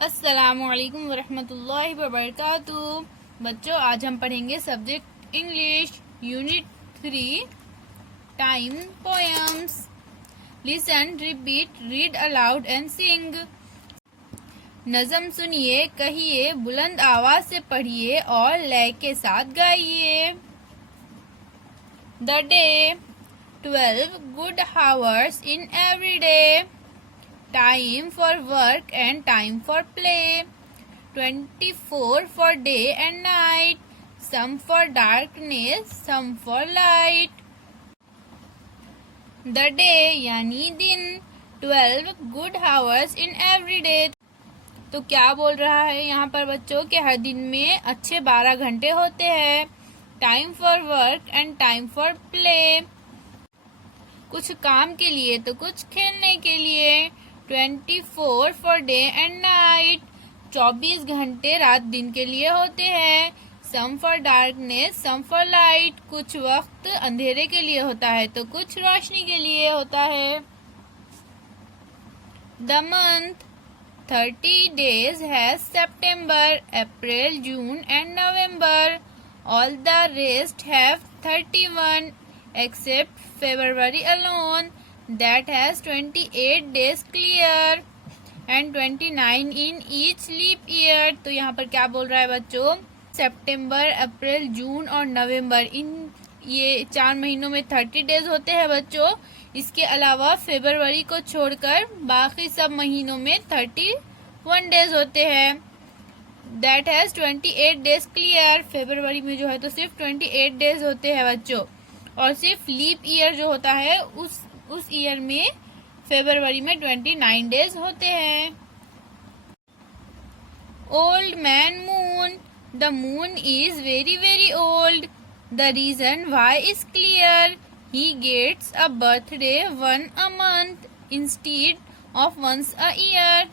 अस्सलामुअलैकुम वरहमतुल्लाहि वबरकातुहू। बच्चों, आज हम पढ़ेंगे subject English unit 3 time poems. Listen, repeat, read aloud and सिंग। नज़म सुनिए, कहिए, बुलंद आवाज से पढ़िए और लय के साथ गाइए। The day 12 good hours in every day. Time for work and time for play. 24 for day and night. Some for darkness, some for light. The day यानी दिन। 12 good hours in every day. तो क्या बोल रहा है यहाँ पर बच्चों कि हर दिन में अच्छे 12 घंटे होते हैं। Time for work and time for play, कुछ काम के लिए तो कुछ खेलने के लिए। 24 फॉर डे एंड नाइट, 24 घंटे रात दिन के लिए होते हैं। Some for darkness, some for light, कुछ वक्त अंधेरे के लिए होता है तो कुछ रोशनी के लिए होता है। The month 30 days has September, April, June and November. All the rest have 31 except February alone, that has 28 days clear and 29 in each leap year. तो यहाँ पर क्या बोल रहा है बच्चों, सितंबर, अप्रैल, जून और नवंबर, इन ये 4 महीनों में 30 डेज होते हैं बच्चों। इसके अलावा फरवरी को छोड़कर बाकी सब महीनों में 31 डेज होते हैं। दैट हैज 28 डेज क्लियर, फरवरी में जो है तो सिर्फ 28 डेज होते हैं बच्चों। और सिर्फ लीप ईयर जो होता है उस ईयर में फरवरी में 29 डेज होते हैं। Old man moon, the moon is very very old. The reason why is clear, he gets a birthday one a month instead of once a year.